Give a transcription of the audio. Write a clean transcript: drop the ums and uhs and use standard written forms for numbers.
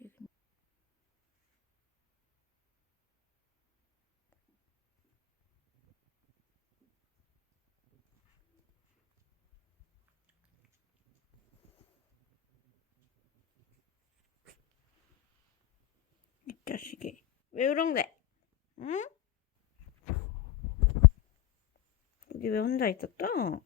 자식이. 이 자식이. 왜 그런데? 응? 여기 왜 혼자 있었어?